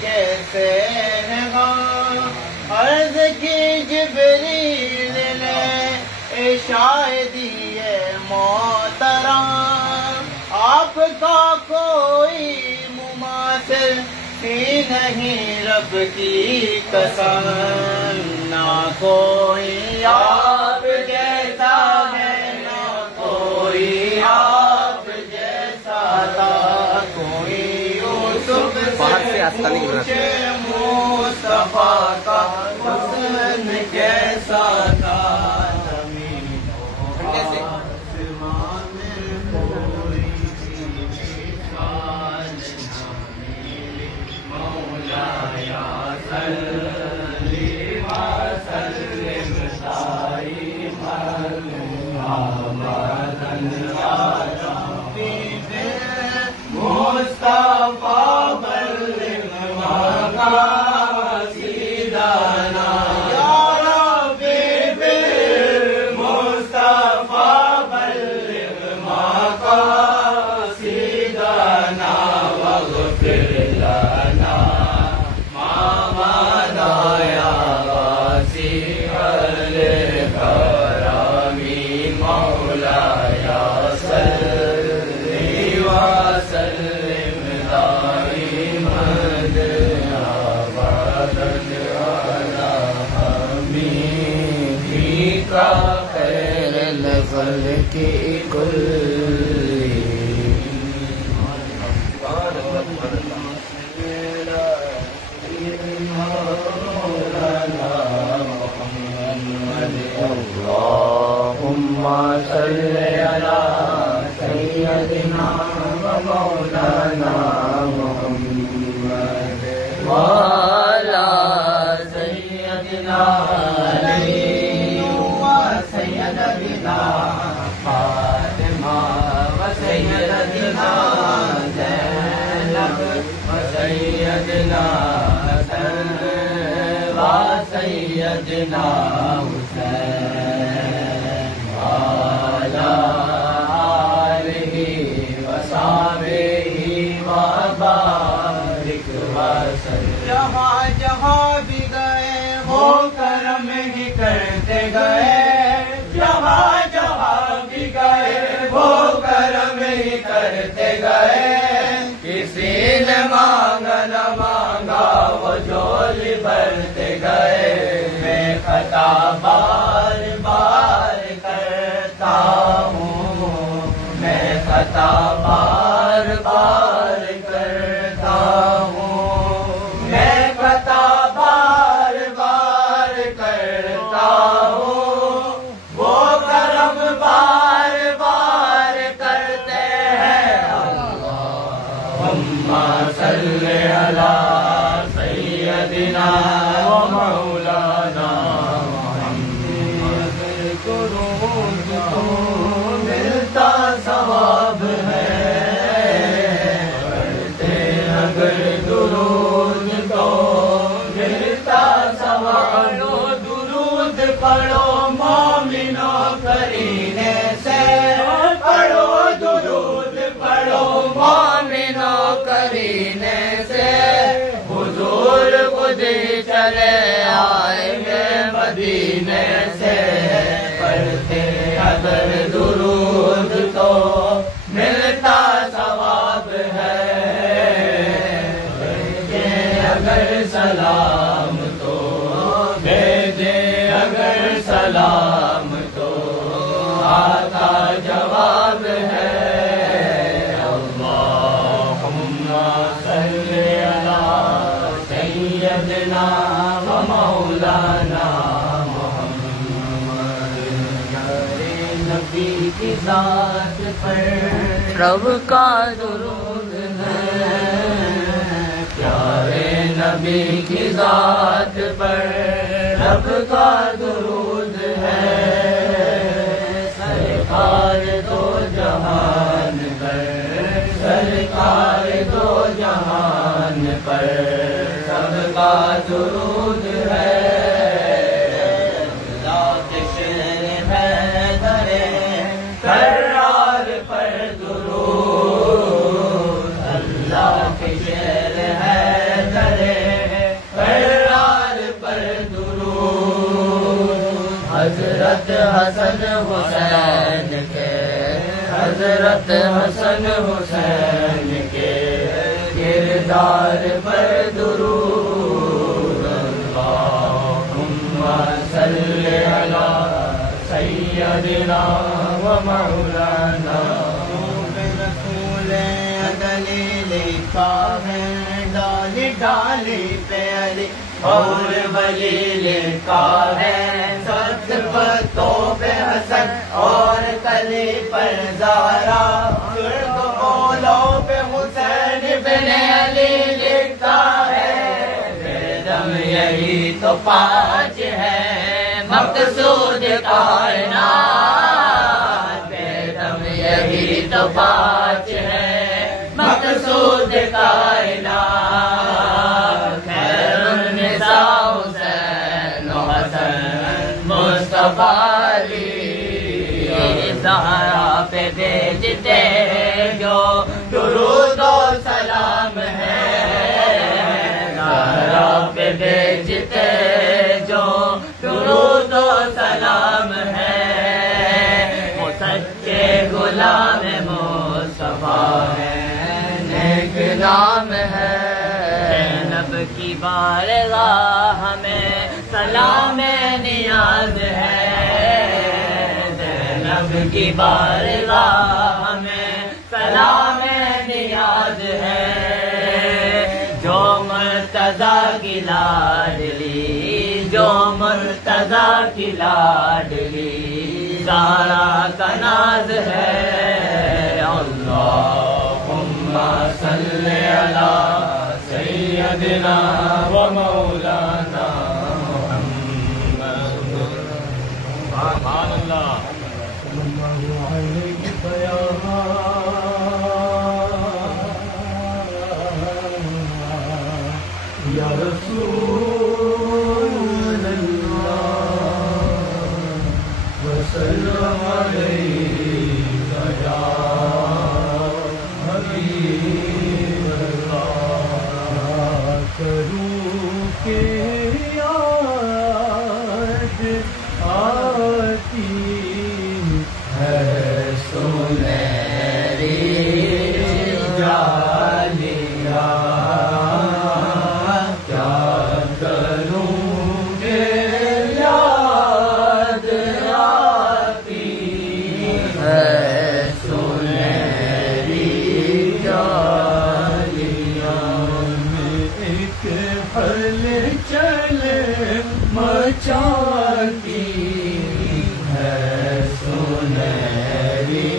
کیسے ہے عرض کی جبریل نے شاہدی محترم آپ کا کوئی مماثل ہی نہیں رب کی قسم نہ کوئی آپ جیسا ہے نہ کوئی آپ جیسا تھا کوئی یوسف سے مصطفیٰ کا حسن کیسا تھا خیر لفظ کی کل اللهم صل على سيدنا ومولانا محمد وعلى سيدنا سيدنا فاطمة وسيدنا زينب وسيدنا حسن وسيدنا حسين وعلى آله وصحبه وبارك وسلم جہاں جہاں بھی گئے وہ کرم ہی کرتے گئے جہاں جہاں بھی گئے وہ کرم ہی کرتے گئے کسی نے مانگا نہ مانگا وہ جھولی بھرتے گئے میں خطا بار بار کرتا ہوں میں خطا بار بار کرتا ہوں میں خطا بار بار کرتا ہوں وہ کرم بار بار کرتے ہیں اللہم صلی علی سیدنا و مولانا محمد درود تو ملتا ثواب ہے پڑھتے اگر درود تو ملتا ثواب درود پڑھو مومنوں کرینے سے پڑھو درود پڑھو مومنوں کرینے سے حضور خود چلے آئیں گے مدینے سے پڑھتے اگر درود تو ملتا ثواب ہے بھیجے اگر سلام تو بھیجے اگر سلام تو آتا جواب ہے اللہم صلی علی سیدنا و مولانا محمد پیارے نبی کی ذات پر رب کا درود ہے پیارے نبی کی ذات پر رب کا درود ہے سرکار دو جہان پر سرکار دو جہان پر سب کا درود ہے اللہ کے شعر ہے درے کرار پر درود اللہ کے شعر حضرت حسن حسین کے حضرت حسن حسین کے کردار پر درود اللہم صلی علی سیدنا و مولانا رسول دلیل کا ہے ڈالی ڈالی پہ علی اور ولی لکھا ہے سب پتوں پہ حسن اور کلی پر زارا بولوں پہ حسین بن علی لکھا ہے بیدم یہی تو پانچ ہے مقصود کائنات بیدم یہی تو پانچ ہے مقصود کائنات خیر النساء حسین و حسن مصطفیٰ علی زہرا پہ بھیجتے جو درود و سلام ہے زہرا پہ بھیجتے جو درود و سلام ہے وہ سچے غلام مصطفیٰ ہے نیک نام ہے زینب کی بارگاہ میں سلام نیاز ہے زینب کی بارگاہ میں سلام نیاز ہے جو مرتضیٰ کی لاڈلی جو مرتضیٰ کی لاڈلی زہرا کا ناز ہے اللہم صلی علی سیدنا و مولانا محمد سبحان اللہ صلی اللہ علیہ یا رسول اللہ وسلم علیہ یا حبیب اللہ کروں کہ یاد آتی ہے سنہری جالیاں کیا کروں کہ یاد آتی ہے سنہری جالیاں میں ایک ہلچل مچاتی ہے سنہری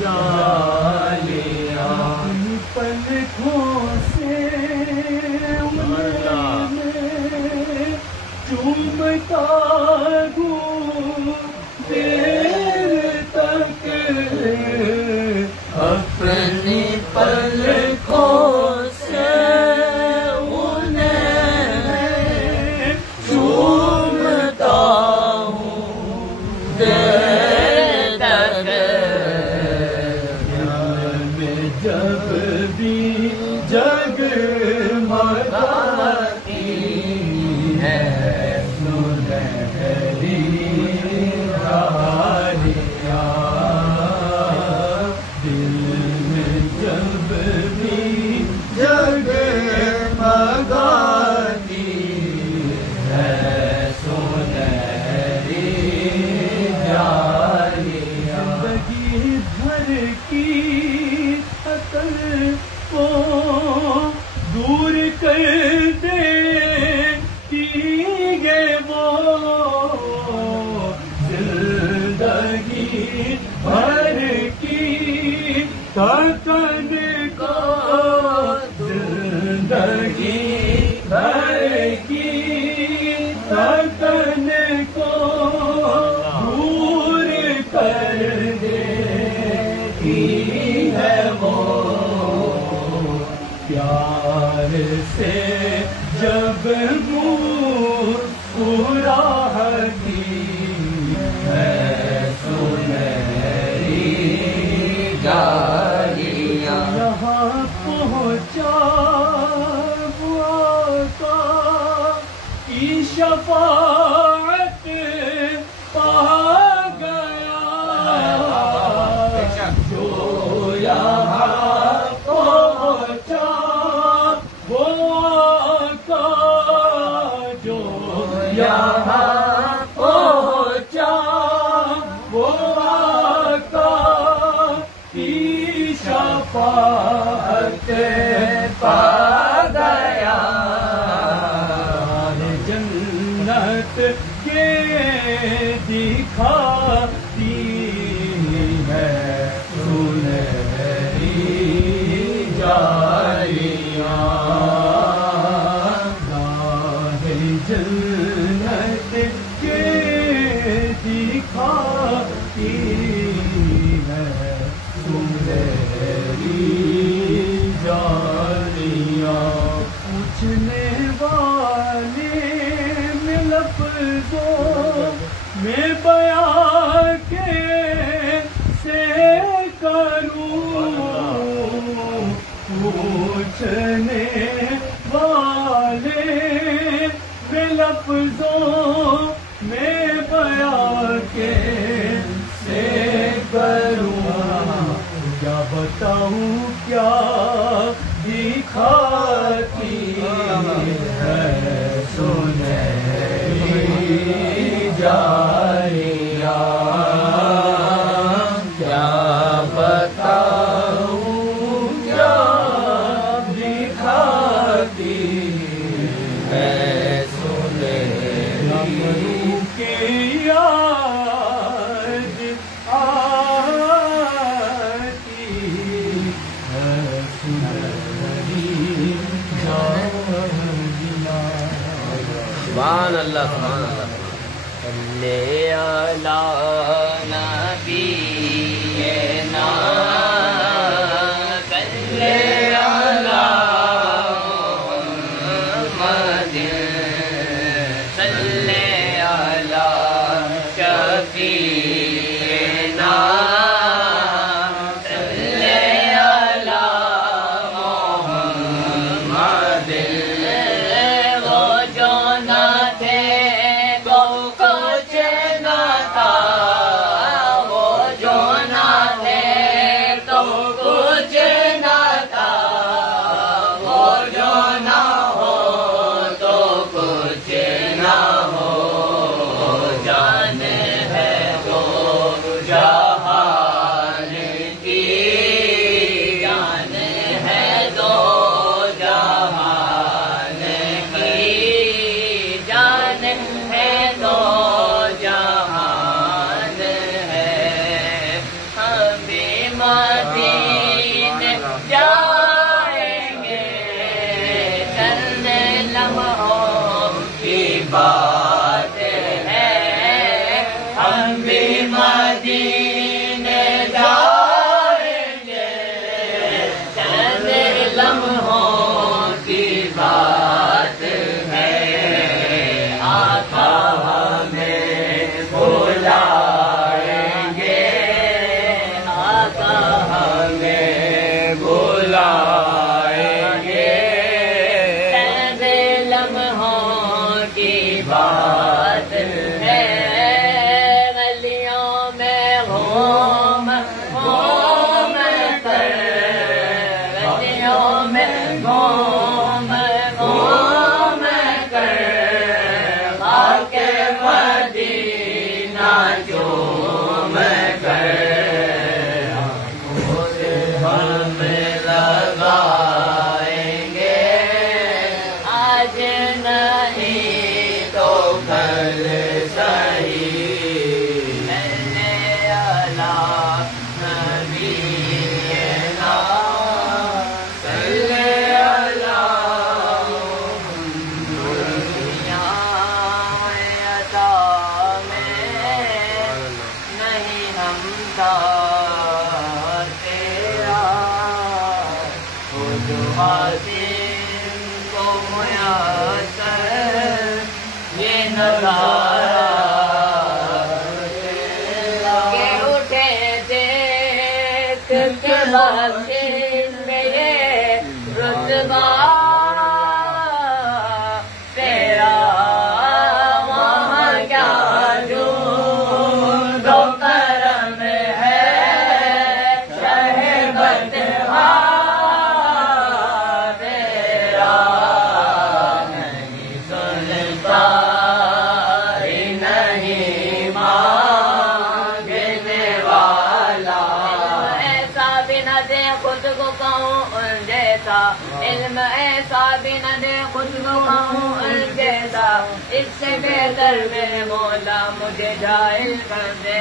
جالیاں پلکوں سے چومتا ہوں دیر تک اپنی پلکوں سے انہیں چومتا ہوں دیر تک جب بھی جگمگاتی ہے سنہری جالیاں دل میں جب بھی جگمگاتی ہے سنہری جالیاں زندگی بھر کی عطر کو دور کر دے گے وہ زندگی بھر کی تھکن کو زندگی بھر کی تھکن کو دور کر دیتی ہے وہ پیار سے جب مسکراتی ہے سنہری جالیاں یہاں پہنچا ہوا کا کی شفاعت جنت کے دکھاتی ہے سنہری جالیاں پوچھنے والے میں لفظوں میں بیان کیسے کروں پوچھنے والے میں لفظوں میں بیان کیسے کروں کیا بتاؤں کیا دکھاتی ہے سنہری جالیاں کیا بتاؤں کیا دکھاتی ہے سنہری کی یاد آتی ہے سنہری جالیاں سبحان اللہ سبحان اللہ صلی علی نبینا صلی علی محمد صلی علی شفیعنا صلی علی محمد وہ جو نہ تھے وہ کچھ نہ تھا وہ جو نہ تھے تو کچھ نہ تھا وہ جو نہ ہو تو کچھ نہ ہو جان ہے تو جہان کی جان ہے تو جہان کی جان ہے تو جہان ہے ہم بھی مدینے جائیں گے چند لمحوں کی بات ہے ہم بھی مدینے جائیں گے چند لمحوں کی بات ہے آقا ہمیں بلائیں گے آقا ہمیں بلائیں گے چند لمحوں کی بات ہے گلیوں میں گھوم گھوم کر گلیوں میں گھوم گھوم کر خاک مدینہ چوم کر آنکھوں سے ہم لگائیں گے آج نہیں تو کل صحیح صلی علی نبینا صلی علی دنیا عطا میں نہیں ہم تیرا خود حاصل کو میسر یہ نظارہ کہ اٹھے دیکھ کے بخشش میرے رتبہ تیرا وہاں کیا جود و کرم ہے شہ بدحا تیرا نہیں سنتا نہیں مانگنے والا ایسا بھی نہ دے خود کو کہوں ان جیسا علم ایسا بھی نہ دے خود کو کہوں ان جیسا اس سے بہتر میرے مولا مجھے جاہل کر دے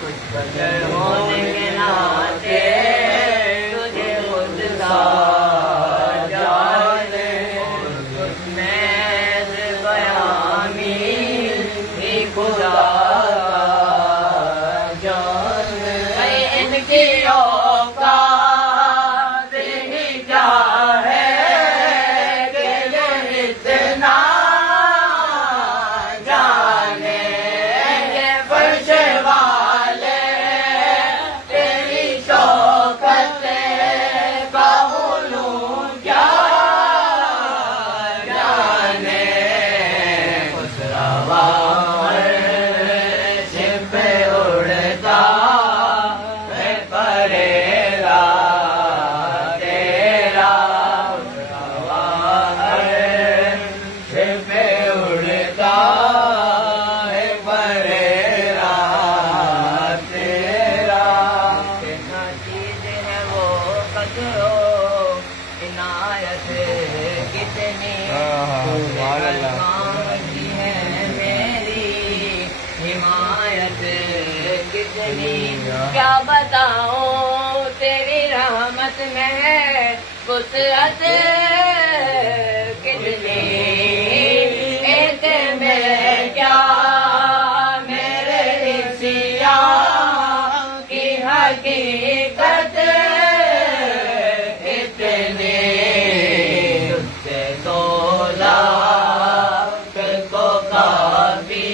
کچھ بشر ہونے کے ناطے تجھے خود ایسا جانے اس میں بیانی بھی خدا جانے ان کی اوقات ہی کیا ہے کہ یہ اتنا جانے یہ فرش والے تیری شوکت کا علوم کیا جانے اس روا عرش پہ اڑتا ہے پریرا تیرا اس روا عرش پہ اڑتا ہے پریرا تیرا کتنا چیز ہے وہ قدر و عنایت کتنی کام کی ہے میری حمایت کتنی کیا بتاؤں تیری رحمت میں ہے وسعت کتنی ایک میں کیا میرے حصیاں کی حقیقت اتنی اس سے تولا کو کافی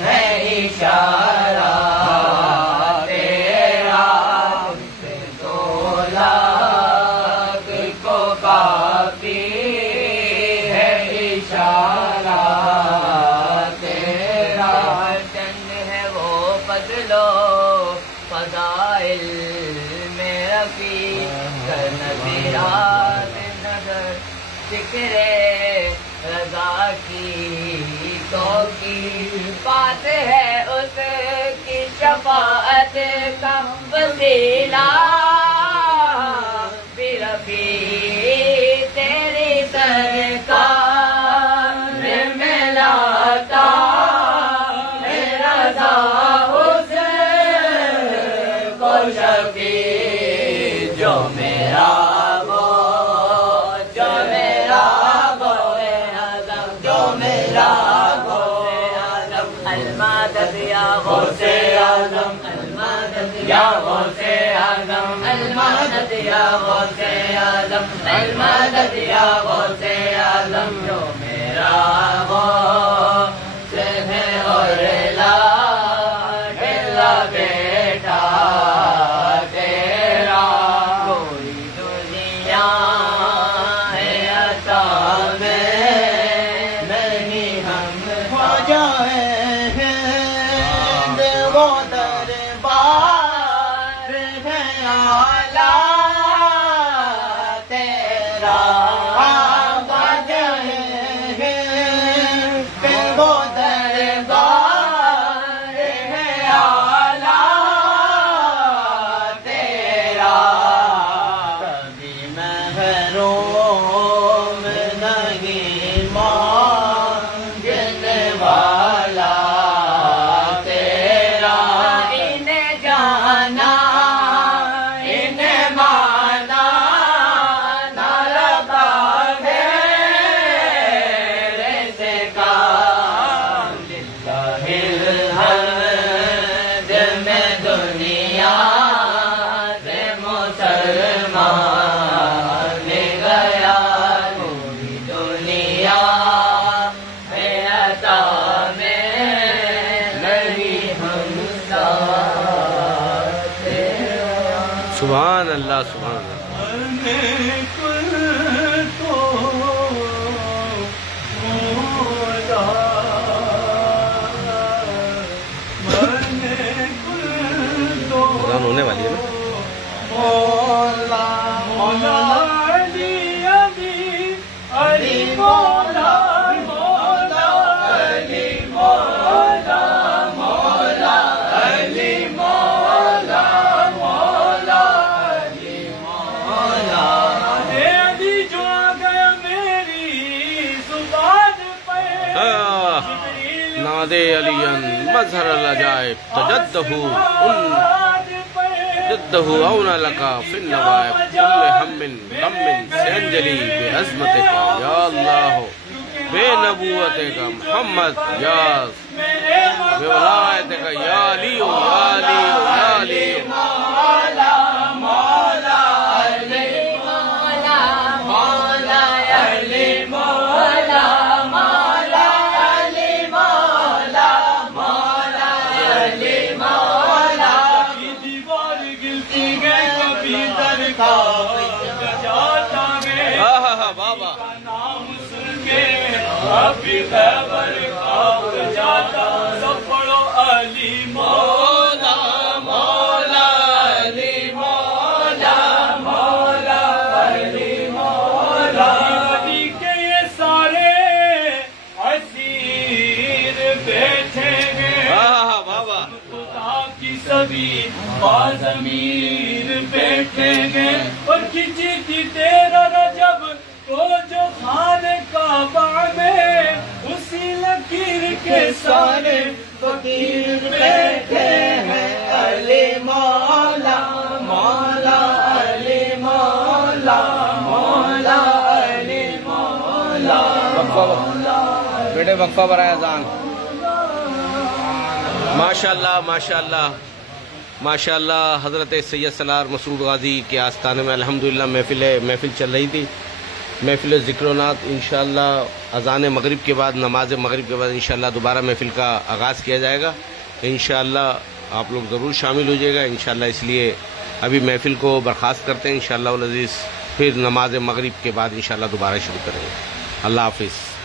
ہے اشارہ تیرا اس سے تولا کو کافی ہے اشارہ تیرا چند ہے وہ فضل و فضائل میں رفیع کر نبی رات نظر ذکر رضا کی توقیر بات ہے اس کی شفاعت کا وسیلہ بھی رفیع تیری سرکار میں لاتا ہے رضا حسین کو شفیع جو میرا جو میرا جو میرا المدد یا غوث اعظم المدد یا غوث اعظم المدد یا غوث اعظم المدد یا غوث اعظم جو میرا غوث ہے اور لا بیٹا تیرا کوئی دنیا ہے عطا میں نہیں ہم ہو جائے ہیں وہ دربار ہے اعلیٰ تیرا ہو جائے ہیں وہ دربار ہے اعلیٰ تیرا کبھی محروم نہیں مانگنے والا تیرا انہیں جانا انہیں مانا نہ ربا میرے سے کام الحمد میں دنیا سے مسلمان گیا پوری دنیا میں عطا میں نہیں ہم ساتھ تیرا سبحان اللہ سبحان اللہ اذان ہونے والی ہے نا مولا مولا علی علی مولا مولا علی مولا مولا علی مولا مولا علی مولا علی جو آ گیا میری زبان پہ نادے علی مظہر العجائب تجدہ ان جده اون لك في النوائب كل هم غم سينجلي بعظمتك يا الله بنبوتك محمد يا بولایتك يا علي يا علي يا علي مولا مولا علی مولا مولا علی مولا مولا علی مولا مولا علی مولا کی دیوار گرتی گئی کبھی درکار جاتا میں بابا نام سن کے ابھی خیبر خواب جاتا سب پڑھو علی مولا مولا علی مولا مولا علی مولا علی کے یہ سارے اسیر بیٹھے گئے بابا خدا کی سبھی بازمیر بیٹھے گئے اور کھینچی تھی 13 رجب کو جو خانہ کعبہ میں اسی لکیر کے سارے فقیر بیٹھے ہیں علی مولا مولا علی مولا مولا علی مولا بیٹے وقفہ برائے اذان ماشاءاللہ ماشاءاللہ ماشاءاللہ حضرت سید سالار مسعود غازی کے آستانے میں الحمدللہ محفل چل رہی تھی، محفل ذکر و نعت۔ انشاءاللہ اذان مغرب کے بعد، نماز مغرب کے بعد انشاءاللہ دوبارہ محفل کا آغاز کیا جائے گا۔ انشاءاللہ آپ لوگ ضرور شامل ہو جائے گا انشاءاللہ، اس لیے ابھی محفل کو برخاست کرتے ہیں انشاءاللہ العزیز، پھر نماز مغرب کے بعد انشاءاللہ دوبارہ شروع کریں گے۔ اللہ حافظ۔